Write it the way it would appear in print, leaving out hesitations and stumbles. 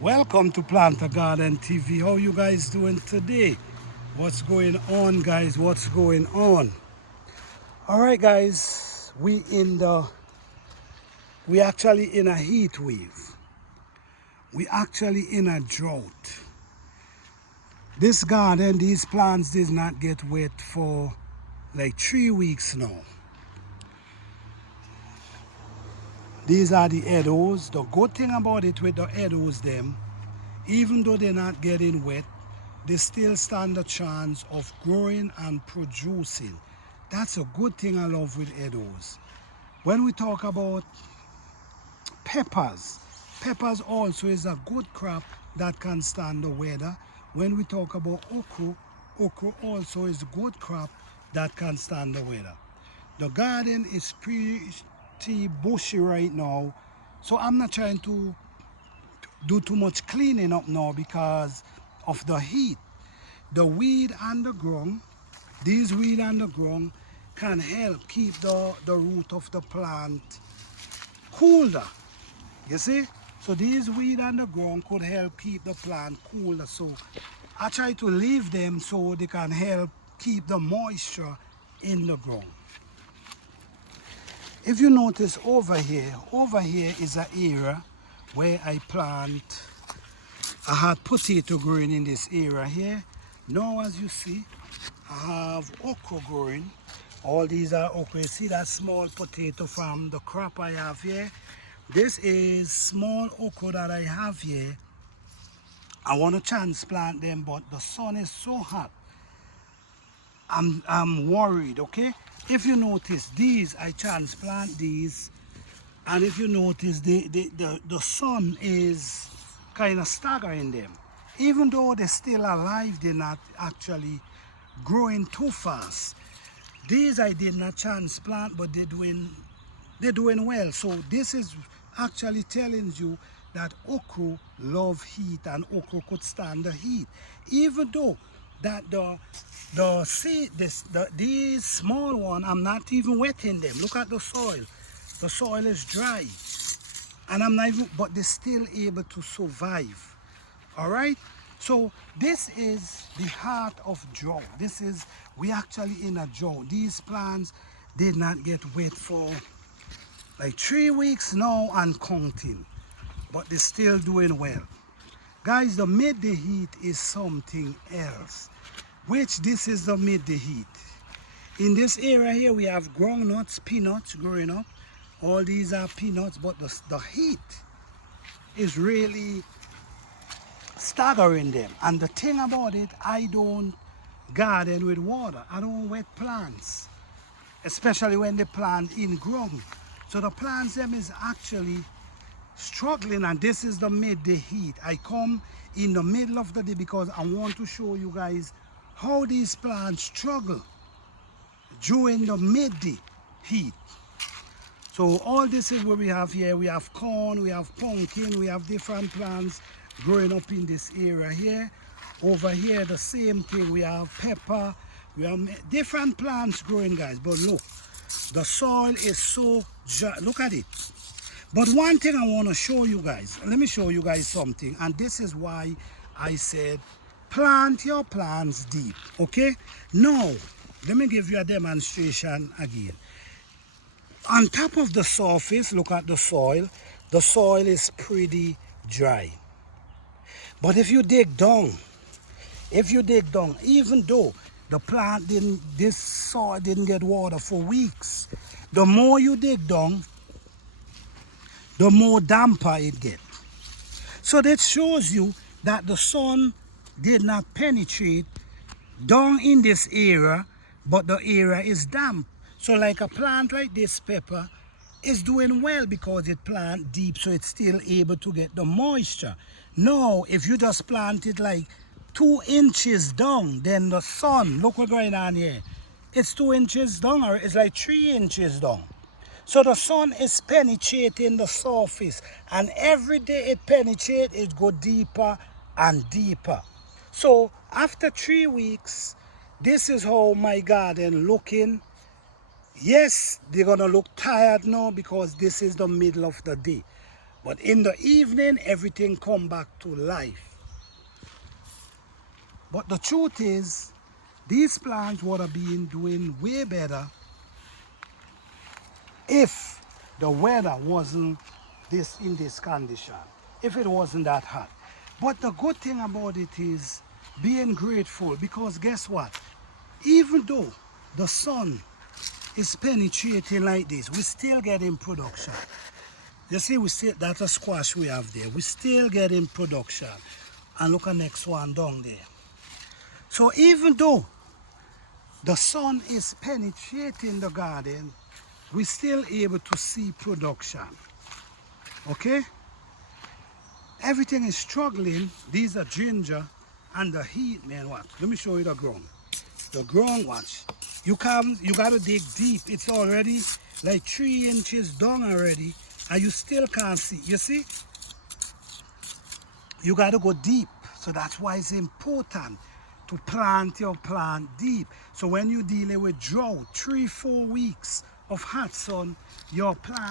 Welcome to Plant a Garden TV. How you guys doing today? What's going on, guys? What's going on? All right, guys. We actually in a heat wave. We actually in a drought. This garden, these plants did not get wet for like 3 weeks now. These are the edos. The good thing about it with the edos, them, even though they're not getting wet, they still stand a chance of growing and producing. That's a good thing I love with edos. When we talk about peppers, peppers also is a good crop that can stand the weather. When we talk about okra, okra also is a good crop that can stand the weather. The garden is pretty bushy right now, so I'm not trying to do too much cleaning up now because of the heat. The weed on the ground, these weed on the ground can help keep the root of the plant cooler. You see? So these weed on the ground could help keep the plant cooler. So I try to leave them so they can help keep the moisture in the ground. If you notice over here is an area where I plant. I had potato growing in this area here. Now as you see, I have okra growing. All these are okra. You see that small potato from the crop I have here? This is small okra that I have here. I want to transplant them, but the sun is so hot. I'm worried, okay? If you notice these, I transplant these, and if you notice the sun is kind of staggering them. Even though they're still alive, they're not actually growing too fast. These I did not transplant, but they're doing well. So this is actually telling you that okra love heat and okra could stand the heat. Even though that these small one, I'm not even wetting them. Look at the soil. The soil is dry. And I'm not even, but they're still able to survive. All right? So this is the heart of drought. We actually in a drought. These plants did not get wet for like 3 weeks now and counting, but they're still doing well. Guys, the midday heat is something else, which this is the midday heat. In this area here, we have groundnuts, peanuts growing up. All these are peanuts, but the heat is really staggering them. And the thing about it, I don't garden with water. I don't wet plants, especially when they plant in ground. So the plants them is actually struggling, and this is the midday heat. I come in the middle of the day because I want to show you guys how these plants struggle during the midday heat. So all this is what we have here. We have corn, we have pumpkin, we have different plants growing up in this area here. Over here, the same thing. We have pepper, we have different plants growing, guys. But look, the soil is so dry. Look at it. But one thing I want to show you guys, let me show you guys something. And this is why I said plant your plants deep, okay? Now, let me give you a demonstration again. On top of the surface, look at the soil. The soil is pretty dry. But if you dig down, even though the plant this soil didn't get water for weeks, the more you dig down, the more damper it gets. So that shows you that the sun did not penetrate down in this area, but the area is damp. So like a plant like this pepper is doing well because it plant deep, so it's still able to get the moisture. Now, if you just plant it like 2 inches down, then the sun, look what's going on here. It's 2 inches down, or it's like 3 inches down. So the sun is penetrating the surface, and every day it penetrates, it go deeper and deeper. So after 3 weeks, this is how my garden looking. Yes, they're gonna look tired now because this is the middle of the day. But in the evening, everything come back to life. But the truth is, these plants would have been doing way better if the weather wasn't in this condition, if it wasn't that hot. But the good thing about it is being grateful, because guess what? Even though the sun is penetrating like this, we still getting production. You see, that's a squash we have there. We still getting production. And look at the next one down there. So even though the sun is penetrating the garden, we're still able to see production. Okay? Everything is struggling. These are ginger and the heat, man. Watch. Let me show you the ground. The ground, watch. You gotta dig deep. It's already like 3 inches down already, and you still can't see. You see? You gotta go deep. So that's why it's important to plant your plant deep. So when you're dealing with drought, 3-4 weeks of hot sun, your plant